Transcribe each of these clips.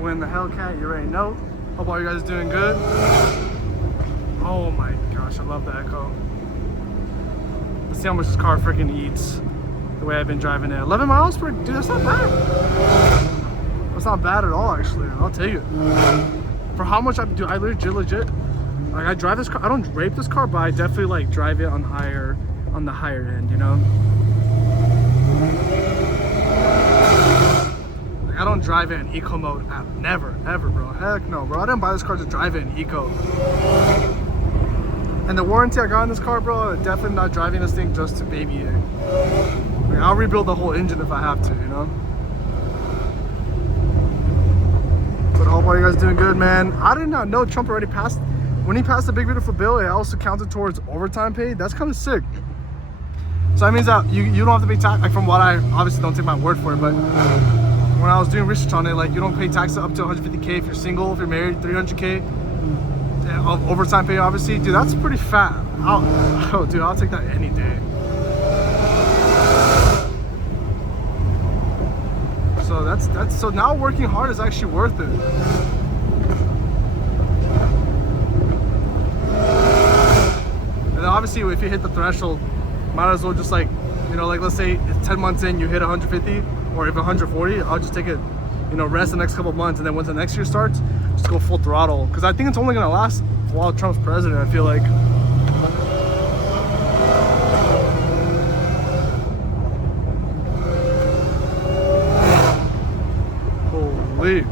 win the Hellcat, you already know. Hope all you guys are doing good. Oh my gosh, I love the Echo. Let's see how much this car freaking eats the way I've been driving it. 11 miles per, dude, that's not bad. That's not bad at all, actually. I'll take it. For how much I do, I legit, like I drive this car, I don't rape this car, but I definitely like drive it on the higher end, you know? Like I don't drive it in eco mode, never, ever, bro. Heck no, bro. I didn't buy this car to drive it in eco. And the warranty I got on this car, bro, I'm definitely not driving this thing just to baby it. Like, I'll rebuild the whole engine if I have to, you know? But I hope all you guys doing good, man. I did not know Trump already passed. When he passed the big beautiful bill, it also counted towards overtime pay. That's kind of sick. So that means that you don't have to pay tax. Like from what I obviously don't take my word for it, but when I was doing research on it, like you don't pay taxes up to 150K if you're single, if you're married, 300K of overtime pay, obviously. Dude, that's pretty fat. Dude, I'll take that any day. So so now working hard is actually worth it. And then obviously if you hit the threshold, might as well just like, you know, like let's say it's 10 months in, you hit 150 or if 140, I'll just take it, you know, rest the next couple months, and then once the next year starts, just go full throttle. Because I think it's only gonna last while Trump's president, I feel like. Holy.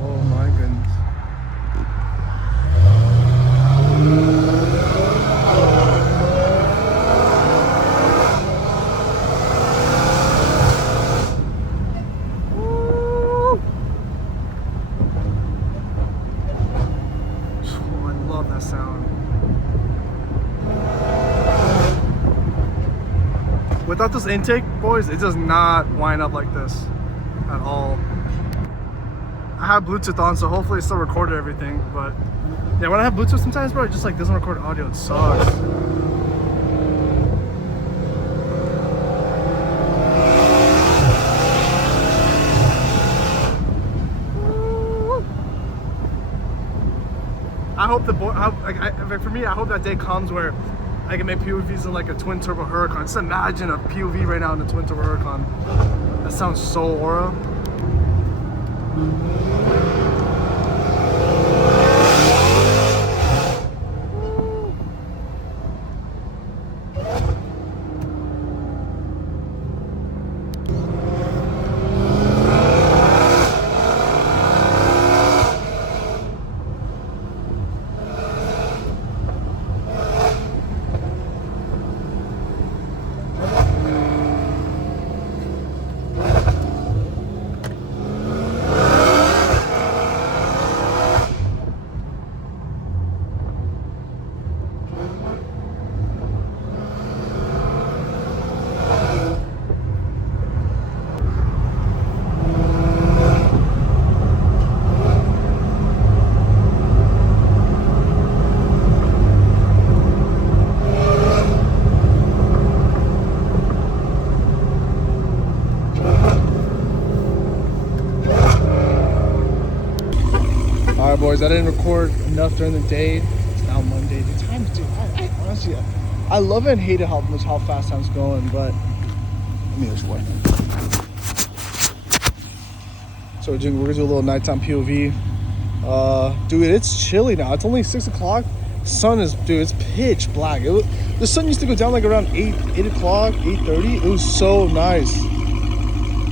Oh my goodness. Woo. Oh, I love that sound. Without this intake, boys, it does not wind up like this at all. I have Bluetooth on, so hopefully it still recorded everything, but yeah, when I have Bluetooth sometimes, bro, it just like doesn't record audio. It sucks. I hope for me, I hope that day comes where I can make POVs in like a twin turbo Huracan. Just imagine a POV right now in a twin turbo Huracan. That sounds so aura. Boys, I didn't record enough during the day. It's now Monday. The time's, dude, I honestly, I love it and hate it how fast time's going, but I mean, there's one. So we're gonna do a little nighttime POV. Dude, it's chilly now. It's only 6 o'clock. Sun is, dude, it's pitch black. The sun used to go down like around 8 o'clock, 8:30. It was so nice.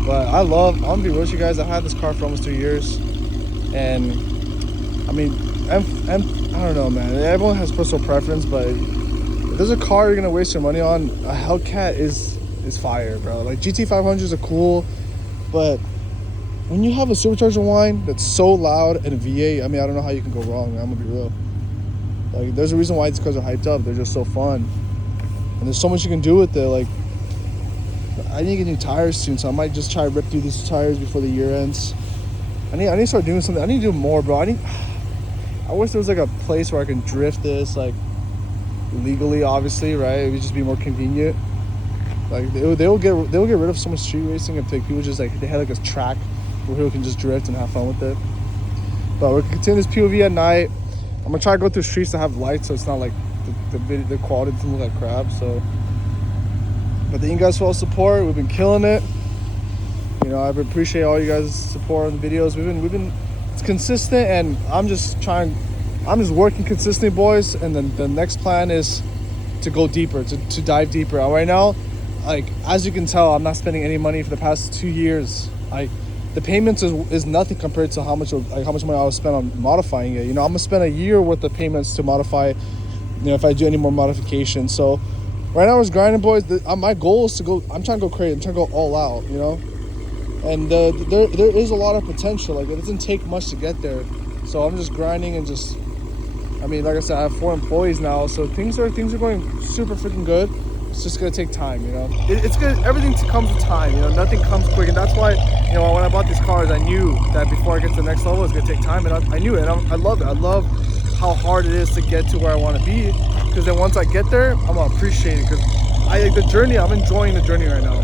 But I'm gonna be real with you guys. I had this car for almost 2 years, and I mean, I don't know, man. Everyone has personal preference, but if there's a car you're gonna waste your money on, a Hellcat is fire, bro. Like GT500s are cool, but when you have a supercharger whine that's so loud and a V8, I mean, I don't know how you can go wrong, man. I'm gonna be real. Like, there's a reason why these cars are hyped up. They're just so fun, and there's so much you can do with it. Like, I need to get new tires soon, so I might just try to rip through these tires before the year ends. I need to start doing something. I need to do more, bro. I wish there was like a place where I can drift this like legally, obviously, right? It would just be more convenient. Like they'll get rid of so much street racing if people just like they had like a track where people can just drift and have fun with it. But we're gonna continue this POV at night. I'm gonna try to go through streets that have lights, so it's not like the quality doesn't look like crap. So, but thank you guys for all the support. We've been killing it. You know, I appreciate all you guys' support on the videos. We've been it's consistent, and I'm just working consistently, boys. And then the next plan is to go deeper, to dive deeper. Right now, like as you can tell, I'm not spending any money for the past 2 years. The payments is nothing compared to how much money I would spend on modifying it. You know, I'm gonna spend a year worth of payments to modify. You know, if I do any more modifications. So right now I was grinding, boys. My goal is to go. I'm trying to go crazy. I'm trying to go all out. You know, and there is a lot of potential. Like it doesn't take much to get there. So I'm just grinding and just. I mean, like I said, I have 4 employees now, so things are going super freaking good. It's just gonna take time, you know. It's good. Everything comes with time, you know. Nothing comes quick, and that's why, you know, when I bought these cars, I knew that before I get to the next level, it's gonna take time, and I knew it. And I love it. I love how hard it is to get to where I want to be, because then once I get there, I'm gonna appreciate it. Because I like the journey. I'm enjoying the journey right now.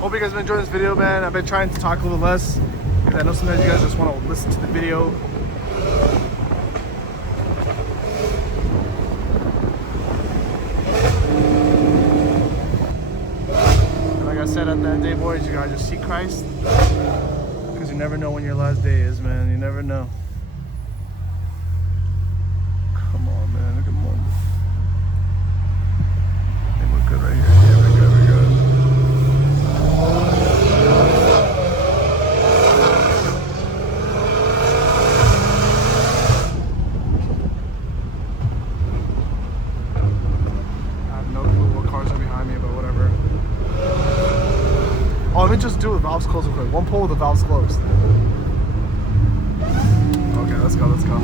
Hope you guys have been enjoying this video, man. I've been trying to talk a little less, because I know sometimes you guys just want to listen to the video. And like I said, at the end of the day, boys, you guys just seek Christ, because you never know when your last day is, man. You never know. Come on, man. Look at more. I think we're good right here. Yeah, we're good. We're good. Let me just do it with valves closed real quick. One pull with the valves closed. Okay, let's go, let's go.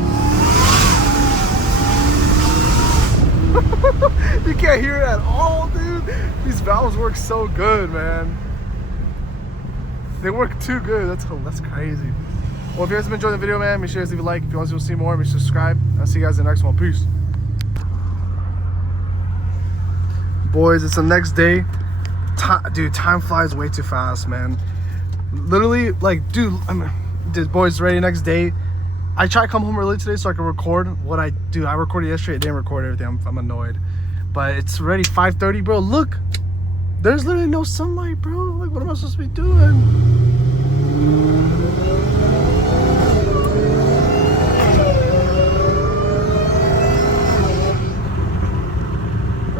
You can't hear it at all, dude. These valves work so good, man. They work too good. That's crazy. Well, if you guys have been enjoying the video, man, make sure you guys leave a like. If you want to see more, make sure to subscribe. I'll see you guys in the next one. Peace. Boys, it's the next day. Dude, time flies way too fast, man. Literally, like, dude, boys, ready next day. I try to come home early today so I can record what I do. I recorded yesterday. I didn't record everything. I'm annoyed. But it's already 5:30, bro. Look, there's literally no sunlight, bro. Like, what am I supposed to be doing?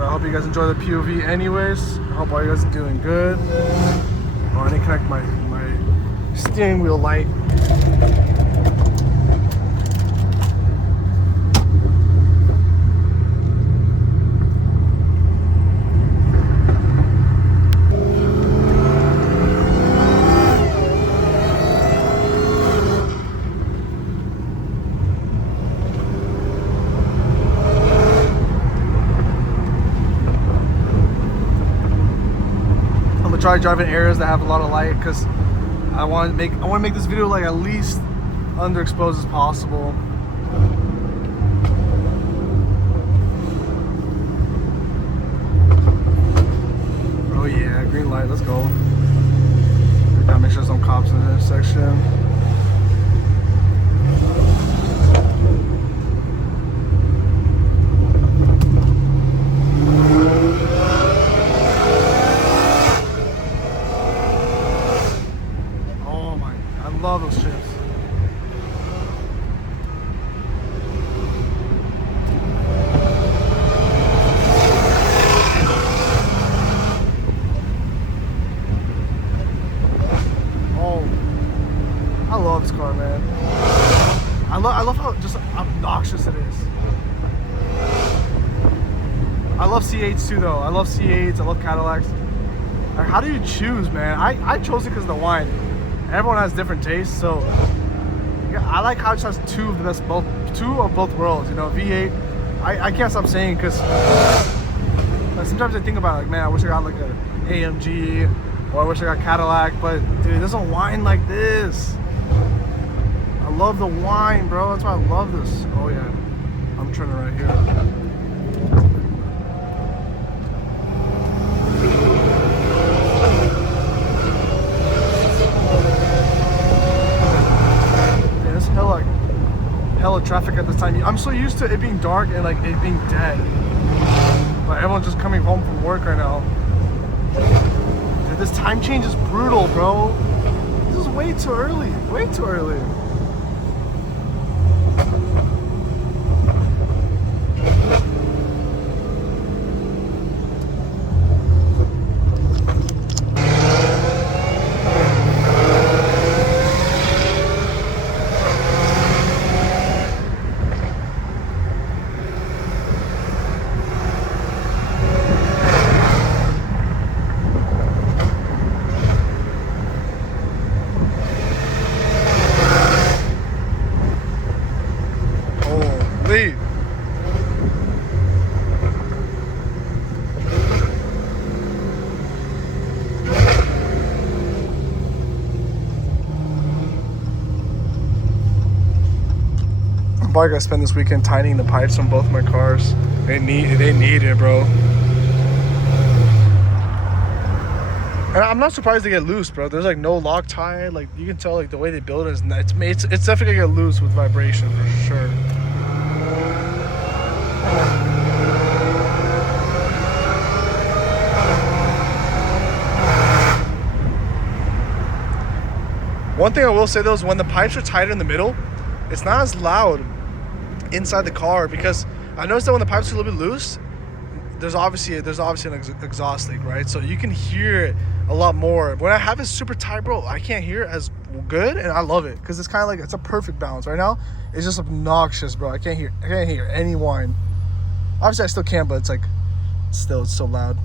I hope you guys enjoy the POV anyways. I hope all you guys are doing good. Oh, I need to connect my steering wheel light. Try driving areas that have a lot of light, because I want to make this video like at least underexposed as possible. Oh yeah, green light, let's go. We gotta make sure there's no cops in the intersection. Love those chips. love how just obnoxious it is. I love C8s too though. I love C8s, I love Cadillacs. Like, how do you choose, man? I chose it because of the wine. Everyone has different tastes, so yeah, I like how it just has two of both worlds, you know. V8, I can't stop saying, because sometimes I think about it, like, man, I wish I got like a AMG, or I wish I got Cadillac, but dude, it doesn't whine like this. I love the wine, bro. That's why I love this. Oh yeah, I'm turning right here. Hella traffic at this time. I'm so used to it being dark and like it being dead. But everyone's just coming home from work right now. Dude, this time change is brutal, bro. This is way too early. Way too early. I'm probably gonna spend this weekend tightening the pipes on both my cars. They need it, bro. And I'm not surprised they get loose, bro. There's like no Loctite. Like you can tell, like the way they build it is it's definitely gonna get loose with vibration for sure. One thing I will say though is when the pipes are tighter in the middle, it's not as loud inside the car, because I noticed that when the pipes are a little bit loose, there's obviously an exhaust leak, right? So you can hear it a lot more. When I have it super tight, bro, I can't hear it as good, and I love it because it's kind of like it's a perfect balance. Right now, it's just obnoxious, bro. I can't hear any whine. Obviously, I still can, but it's like it's so loud.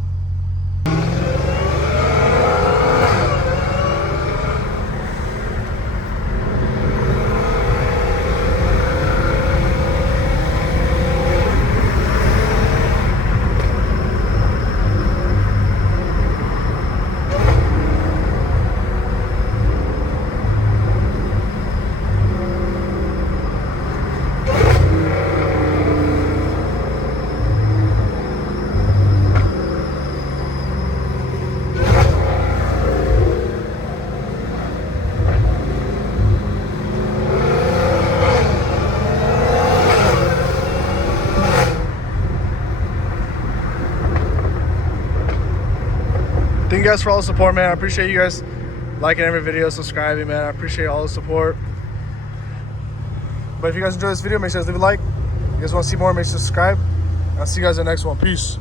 Thank you guys for all the support, man. I appreciate you guys liking every video, subscribing, man. I appreciate all the support. But if you guys enjoyed this video, make sure to leave a like. If you guys want to see more, make sure to subscribe. I'll see you guys in the next one. Peace.